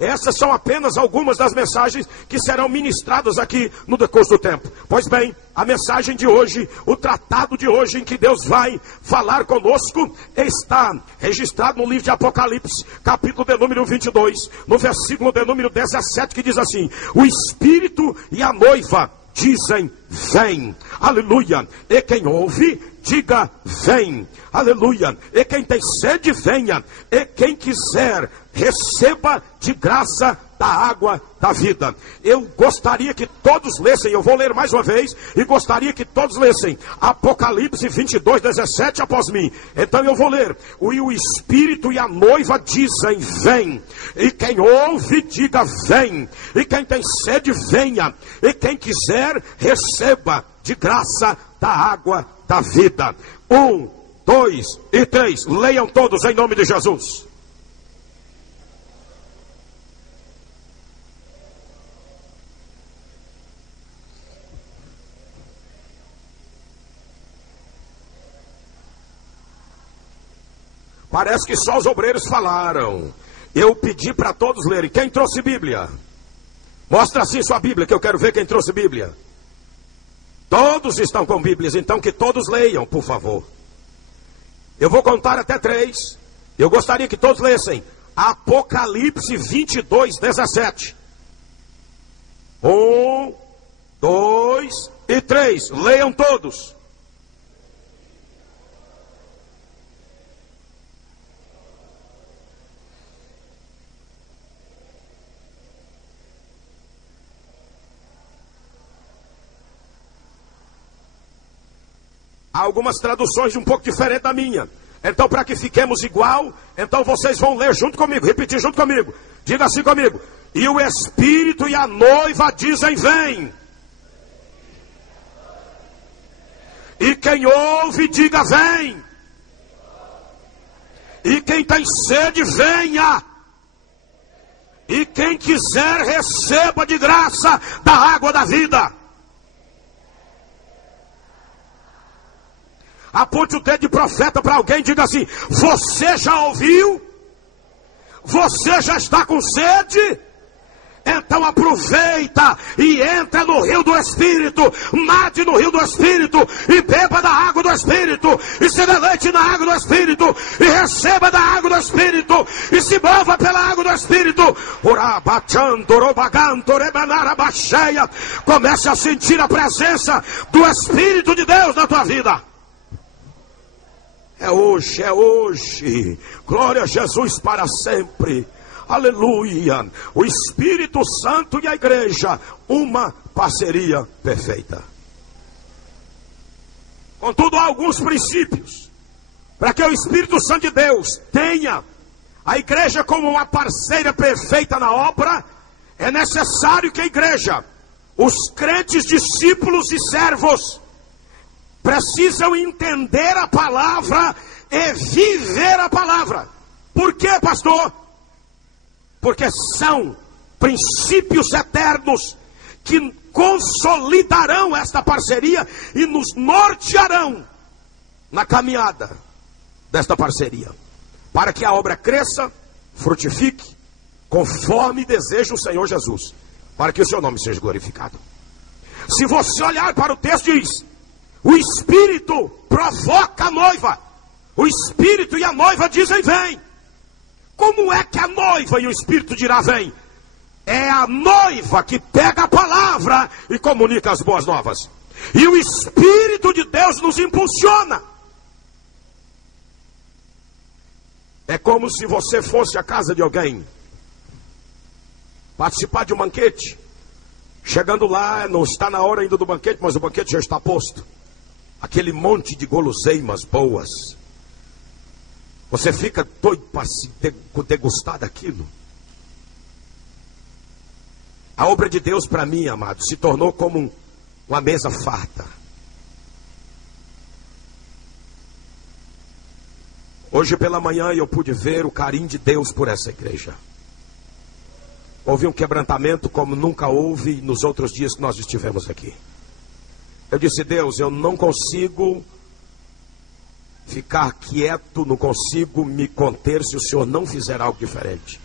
Essas são apenas algumas das mensagens que serão ministradas aqui no decurso do tempo. Pois bem, a mensagem de hoje, o tratado de hoje em que Deus vai falar conosco, está registrado no livro de Apocalipse, capítulo de número 22, no versículo de número 17, que diz assim: o Espírito e a noiva dizem: vem. Aleluia. E quem ouve, diga: vem. Aleluia. E quem tem sede, venha. E quem quiser, receba de graça da água da vida. Eu gostaria que todos lessem, eu vou ler mais uma vez, e gostaria que todos lessem Apocalipse 22, 17 após mim. Então eu vou ler: o Espírito e a noiva dizem: vem. E quem ouve, diga: vem. E quem tem sede, venha. E quem quiser, receba de graça da água da vida. 1, 2 e 3. Leiam todos em nome de Jesus. Parece que só os obreiros falaram. Eu pedi para todos lerem. Quem trouxe Bíblia? Mostra assim sua Bíblia, que eu quero ver quem trouxe Bíblia. Todos estão com Bíblias, então que todos leiam, por favor. Eu vou contar até 3. Eu gostaria que todos lessem Apocalipse 22, 17. 1, 2 e 3. Leiam todos. Há algumas traduções um pouco diferentes da minha. Então, para que fiquemos igual, então vocês vão ler junto comigo, repetir junto comigo. Diga assim comigo: e o Espírito e a noiva dizem: vem. E quem ouve, diga: vem. E quem tem sede, venha. E quem quiser, receba de graça da água da vida. Aponte o dedo de profeta para alguém e diga assim: você já ouviu? Você já está com sede? Então aproveita e entra no rio do Espírito, nade no rio do Espírito e beba da água do Espírito, e se deleite na água do Espírito, e receba da água do Espírito, e se mova pela água do Espírito. Comece a sentir a presença do Espírito de Deus na tua vida. É hoje, é hoje. Glória a Jesus para sempre. Aleluia. O Espírito Santo e a igreja, uma parceria perfeita. Contudo, há alguns princípios para que o Espírito Santo de Deus tenha a igreja como uma parceira perfeita na obra. É necessário que a igreja, os crentes, discípulos e servos, precisam entender a palavra e viver a palavra. Por quê, pastor? Porque são princípios eternos que consolidarão esta parceria e nos nortearão na caminhada desta parceria, para que a obra cresça, frutifique, conforme deseja o Senhor Jesus, para que o seu nome seja glorificado. Se você olhar para o texto, diz: o Espírito provoca a noiva. O Espírito e a noiva dizem: vem. Como é que a noiva e o Espírito dirá: vem? É a noiva que pega a palavra e comunica as boas novas. E o Espírito de Deus nos impulsiona. É como se você fosse à casa de alguém, participar de um banquete. Chegando lá, não está na hora ainda do banquete, mas o banquete já está posto. Aquele monte de guloseimas boas. Você fica doido para se degustar daquilo. A obra de Deus para mim, amado, se tornou como uma mesa farta. Hoje pela manhã eu pude ver o carinho de Deus por essa igreja. Houve um quebrantamento como nunca houve nos outros dias que nós estivemos aqui. Eu disse: Deus, eu não consigo ficar quieto, não consigo me conter se o Senhor não fizer algo diferente.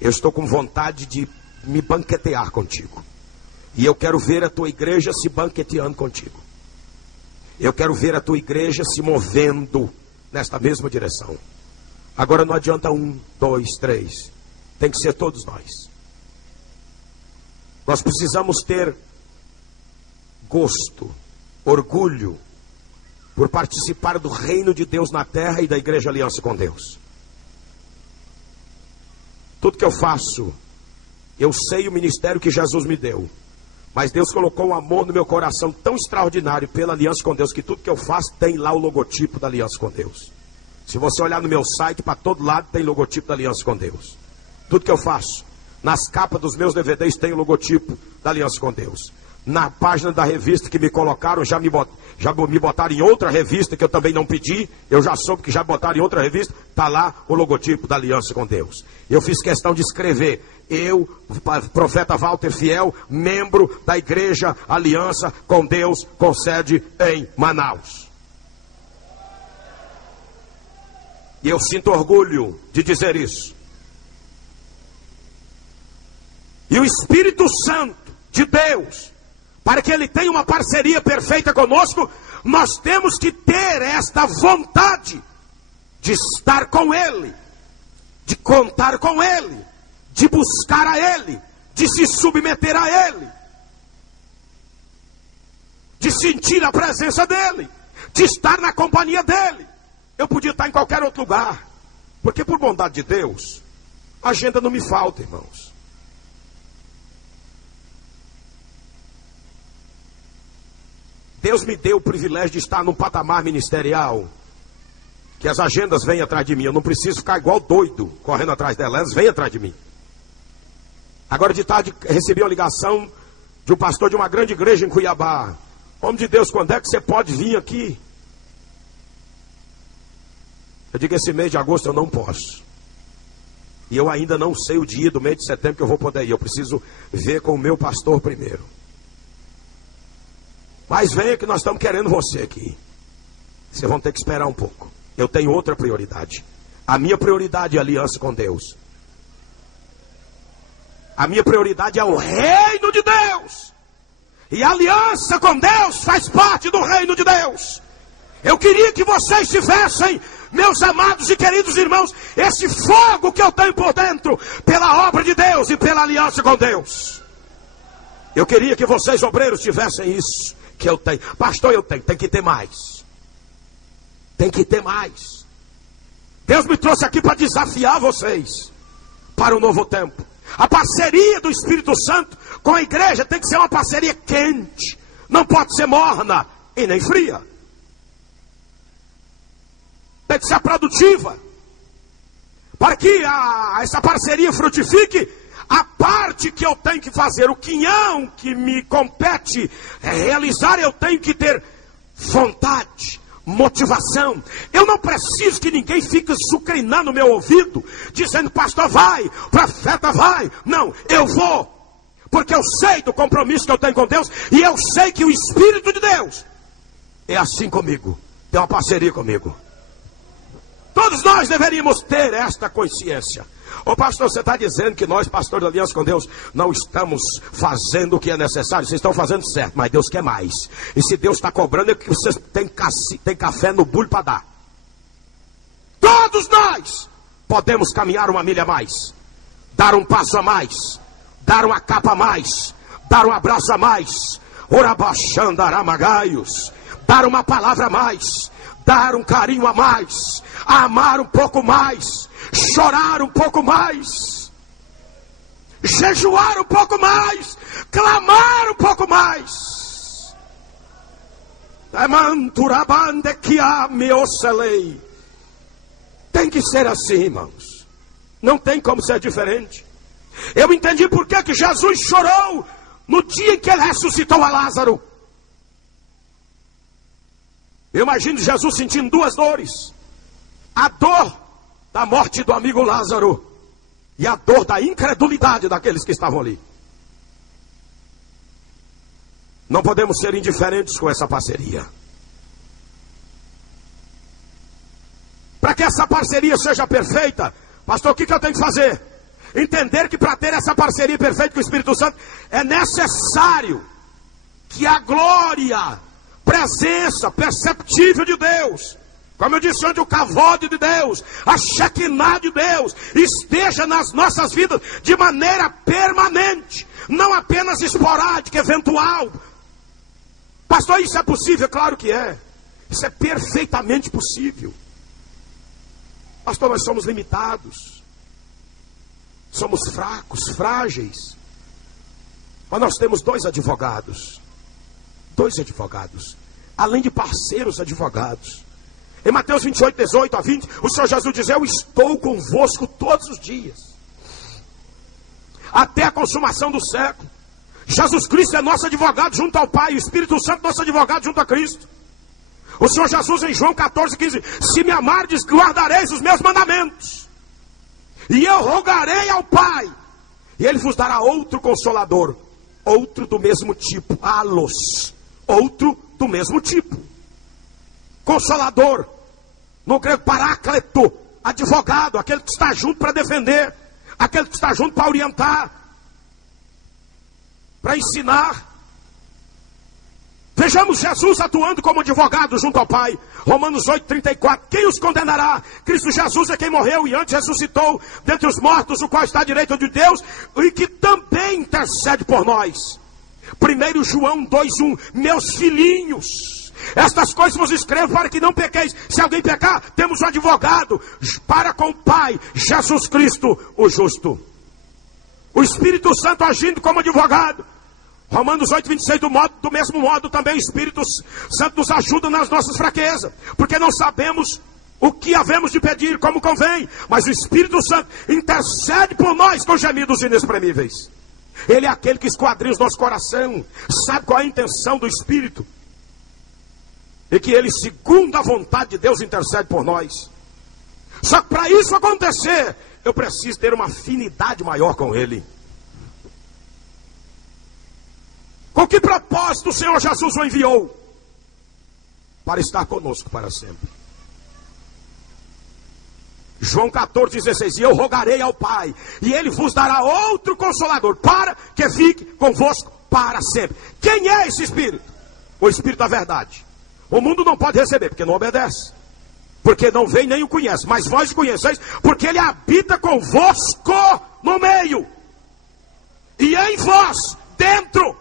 Eu estou com vontade de me banquetear contigo. E eu quero ver a tua igreja se banqueteando contigo. Eu quero ver a tua igreja se movendo nesta mesma direção. Agora não adianta 1, 2, 3. Tem que ser todos nós. Nós precisamos ter gosto, orgulho, por participar do reino de Deus na terra e da igreja aliança com Deus. Tudo que eu faço, eu sei o ministério que Jesus me deu. Mas Deus colocou um amor no meu coração tão extraordinário pela aliança com Deus, que tudo que eu faço tem lá o logotipo da aliança com Deus. Se você olhar no meu site, para todo lado tem logotipo da aliança com Deus. Tudo que eu faço, nas capas dos meus DVDs tem o logotipo da aliança com Deus. Na página da revista que me colocaram, já me botaram em outra revista que eu também não pedi. Eu já soube que já botaram em outra revista. Está lá o logotipo da aliança com Deus. Eu fiz questão de escrever: eu, profeta Walter Fiel, membro da igreja Aliança com Deus, com sede em Manaus. E eu sinto orgulho de dizer isso. E o Espírito Santo de Deus, para que Ele tenha uma parceria perfeita conosco, nós temos que ter esta vontade de estar com Ele, de contar com Ele, de buscar a Ele, de se submeter a Ele, de sentir a presença dEle, de estar na companhia dEle. Eu podia estar em qualquer outro lugar, porque por bondade de Deus, a agenda não me falta, irmãos. Deus me deu o privilégio de estar num patamar ministerial, que as agendas vêm atrás de mim. Eu não preciso ficar igual doido, correndo atrás delas, elas vêm atrás de mim. Agora de tarde recebi uma ligação de um pastor de uma grande igreja em Cuiabá. Homem de Deus, quando é que você pode vir aqui? Eu digo, esse mês de agosto eu não posso. E eu ainda não sei o dia do mês de setembro que eu vou poder ir. Eu preciso ver com o meu pastor primeiro. Mas venha que nós estamos querendo você aqui. Vocês vão ter que esperar um pouco. Eu tenho outra prioridade. A minha prioridade é a aliança com Deus. A minha prioridade é o reino de Deus. E a aliança com Deus faz parte do reino de Deus. Eu queria que vocês tivessem, meus amados e queridos irmãos, esse fogo que eu tenho por dentro, pela obra de Deus e pela aliança com Deus. Eu queria que vocês, obreiros, tivessem isso que eu tenho. Pastor, eu tenho. Tem que ter mais. Tem que ter mais. Deus me trouxe aqui para desafiar vocês para o novo tempo. A parceria do Espírito Santo com a igreja tem que ser uma parceria quente. Não pode ser morna e nem fria. Tem que ser produtiva. Para que essa parceria frutifique, a parte que eu tenho que fazer, o quinhão que me compete realizar, eu tenho que ter vontade, motivação. Eu não preciso que ninguém fique sucrinando no meu ouvido, dizendo, pastor vai, profeta vai. Não, eu vou, porque eu sei do compromisso que eu tenho com Deus, e eu sei que o Espírito de Deus é assim comigo, tem uma parceria comigo. Todos nós deveríamos ter esta consciência. Ô pastor, você está dizendo que nós, pastores da Aliança com Deus, não estamos fazendo o que é necessário? Vocês estão fazendo certo, mas Deus quer mais. E se Deus está cobrando, é que vocês têm café no bulho para dar. Todos nós podemos caminhar uma milha a mais, dar um passo a mais, dar uma capa a mais, dar um abraço a mais, orabaxandaramagaios, dar uma palavra a mais, dar um carinho a mais, amar um pouco mais, chorar um pouco mais, jejuar um pouco mais, clamar um pouco mais. Tem que ser assim, irmãos. Não tem como ser diferente. Eu entendi por que Jesus chorou no dia em que ele ressuscitou a Lázaro. Eu imagino Jesus sentindo duas dores: a dor da morte do amigo Lázaro e a dor da incredulidade daqueles que estavam ali. Não podemos ser indiferentes com essa parceria. Para que essa parceria seja perfeita, pastor, o que eu tenho que fazer? entender que para ter essa parceria perfeita com o Espírito Santo, é necessário que a glória, presença perceptível de Deus, como eu disse ontem, o cavode de Deus, a Shekinah de Deus, esteja nas nossas vidas de maneira permanente, não apenas esporádica, eventual. Pastor, isso é possível? Claro que é. Isso é perfeitamente possível. Pastor, nós somos limitados, somos fracos, frágeis, mas nós temos dois advogados, além de parceiros advogados. Em Mateus 28, 18 a 20, o Senhor Jesus diz: eu estou convosco todos os dias, até a consumação do século. Jesus Cristo é nosso advogado junto ao Pai, o Espírito Santo nosso advogado junto a Cristo. O Senhor Jesus em João 14, 15, se me amardes, guardareis os meus mandamentos, e eu rogarei ao Pai, e Ele vos dará outro Consolador, outro do mesmo tipo, alos, outro do mesmo tipo. Consolador, no grego paráclito, advogado, aquele que está junto para defender, aquele que está junto para orientar, para ensinar. Vejamos Jesus atuando como advogado junto ao Pai. Romanos 8, 34. Quem os condenará? Cristo Jesus é quem morreu e antes ressuscitou dentre os mortos, o qual está à direita de Deus e que também intercede por nós. 1 João 2:1. Meus filhinhos, estas coisas vos escrevo para que não pequeis. Se alguém pecar, temos um advogado para com o Pai, Jesus Cristo, o justo. O Espírito Santo agindo como advogado. Romanos 8, 26, do mesmo modo também o Espírito Santo nos ajuda nas nossas fraquezas, porque não sabemos o que havemos de pedir como convém, mas o Espírito Santo intercede por nós com gemidos inexprimíveis. Ele é aquele que esquadrinha o nosso coração, sabe qual é a intenção do Espírito, e que Ele, segundo a vontade de Deus, intercede por nós. Só que para isso acontecer, eu preciso ter uma afinidade maior com Ele. Com que propósito o Senhor Jesus o enviou? Para estar conosco para sempre. João 14, 16. E eu rogarei ao Pai, e Ele vos dará outro Consolador, para que fique convosco para sempre. Quem é esse Espírito? O Espírito da verdade. O mundo não pode receber, porque não obedece, porque não vem nem o conhece. Mas vós o conheceis, porque Ele habita convosco no meio, e em vós, dentro,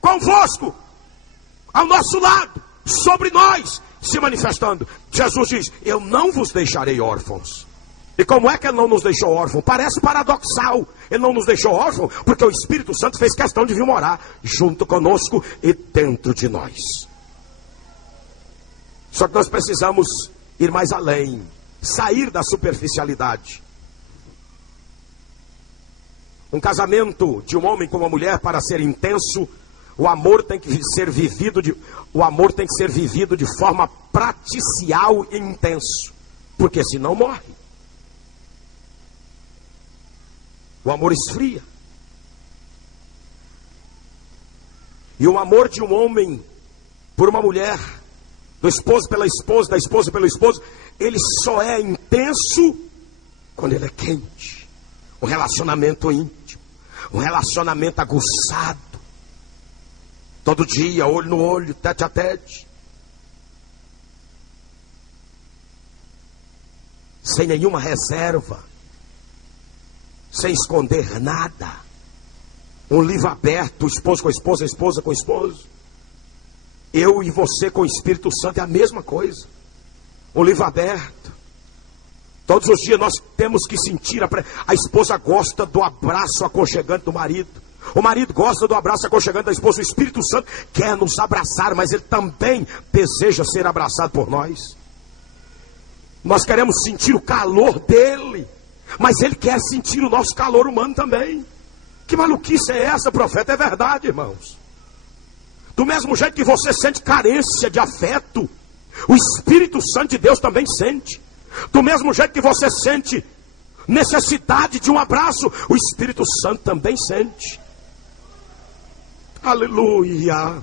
convosco, ao nosso lado, sobre nós, se manifestando. Jesus diz: eu não vos deixarei órfãos. E como é que Ele não nos deixou órfãos? Parece paradoxal. Ele não nos deixou órfãos porque o Espírito Santo fez questão de vir morar junto conosco e dentro de nós. Só que nós precisamos ir mais além, sair da superficialidade. Um casamento de um homem com uma mulher, para ser intenso, o amor tem que ser vivido de forma praticial e intenso, porque senão morre. O amor esfria. E o amor de um homem por uma mulher, do esposo pela esposa, da esposa pelo esposo, ele só é intenso quando ele é quente. Um relacionamento íntimo, um relacionamento aguçado, todo dia, olho no olho, tete a tete, sem nenhuma reserva, sem esconder nada. Um livro aberto, o esposo com a esposa, a esposa com o esposo. Eu e você com o Espírito Santo é a mesma coisa. Um livro aberto. Todos os dias nós temos que sentir. A esposa gosta do abraço aconchegante do marido. O marido gosta do abraço aconchegante da esposa. O Espírito Santo quer nos abraçar, mas Ele também deseja ser abraçado por nós. Nós queremos sentir o calor dele, mas Ele quer sentir o nosso calor humano também. Que maluquice é essa, profeta? É verdade, irmãos. Do mesmo jeito que você sente carência de afeto, o Espírito Santo de Deus também sente. Do mesmo jeito que você sente necessidade de um abraço, o Espírito Santo também sente. Aleluia.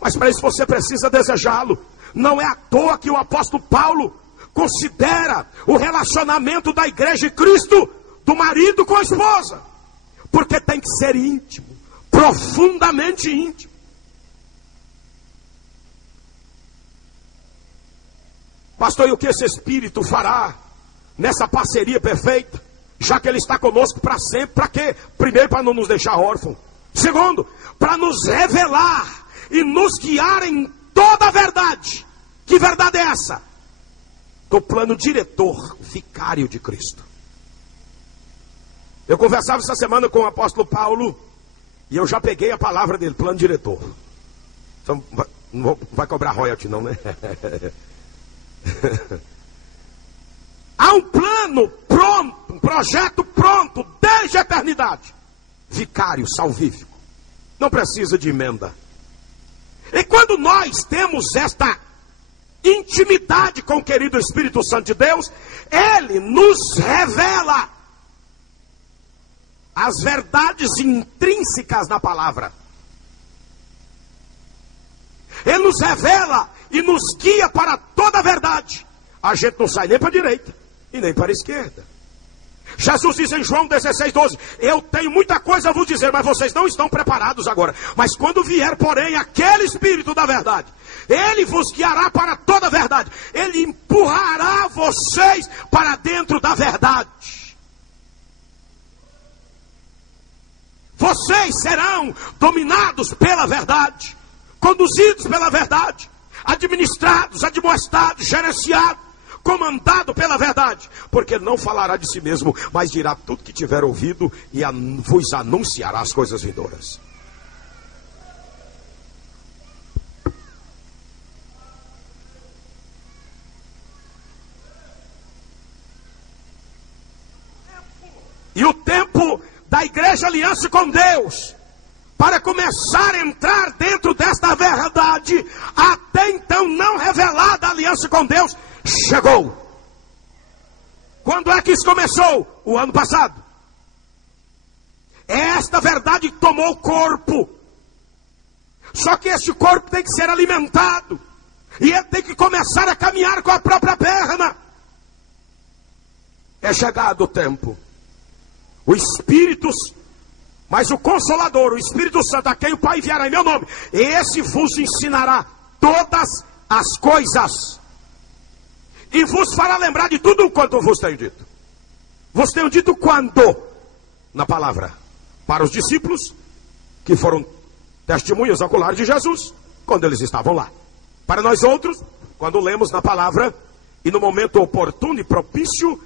Mas para isso você precisa desejá-lo. Não é à toa que o apóstolo Paulo considera o relacionamento da igreja de Cristo do marido com a esposa, porque tem que ser íntimo, profundamente íntimo. Pastor, e o que esse Espírito fará nessa parceria perfeita, já que Ele está conosco para sempre? Para quê? Primeiro, para não nos deixar órfãos. Segundo, para nos revelar e nos guiar em toda a verdade. Que verdade é essa? Do plano diretor, vicário de Cristo. Eu conversava essa semana com o apóstolo Paulo, e eu já peguei a palavra dele, plano diretor. Então, não vai cobrar royalty não, né? Há um plano pronto, um projeto pronto, desde a eternidade. Vicário, salvífico. Não precisa de emenda. E quando nós temos esta intimidade com o querido Espírito Santo de Deus, Ele nos revela as verdades intrínsecas na palavra. Ele nos revela e nos guia para toda a verdade. A gente não sai nem para a direita e nem para a esquerda. Jesus diz em João 16:12: eu tenho muita coisa a vos dizer, mas vocês não estão preparados agora. Mas quando vier, porém, aquele Espírito da verdade, Ele vos guiará para toda a verdade. Ele empurrará vocês para dentro da verdade. Vocês serão dominados pela verdade, conduzidos pela verdade, administrados, admoestados, gerenciados, comandado pela verdade, porque não falará de si mesmo, mas dirá tudo que tiver ouvido e vos anunciará as coisas vindouras. E o tempo da igreja aliança com Deus, para começar a entrar dentro desta verdade, até então não revelada, aliança com Deus, chegou. Quando é que isso começou? O ano passado. É esta verdade que tomou corpo. Só que este corpo tem que ser alimentado. E ele tem que começar a caminhar com a própria perna. É chegado o tempo. O Espírito, mas o Consolador, o Espírito Santo, a quem o Pai enviará em meu nome, esse vos ensinará todas as coisas. E vos fará lembrar de tudo quanto vos tenho dito. Vos tenho dito quando? Na palavra. Para os discípulos, que foram testemunhas oculares de Jesus, quando eles estavam lá. Para nós outros, quando lemos na palavra, e no momento oportuno e propício,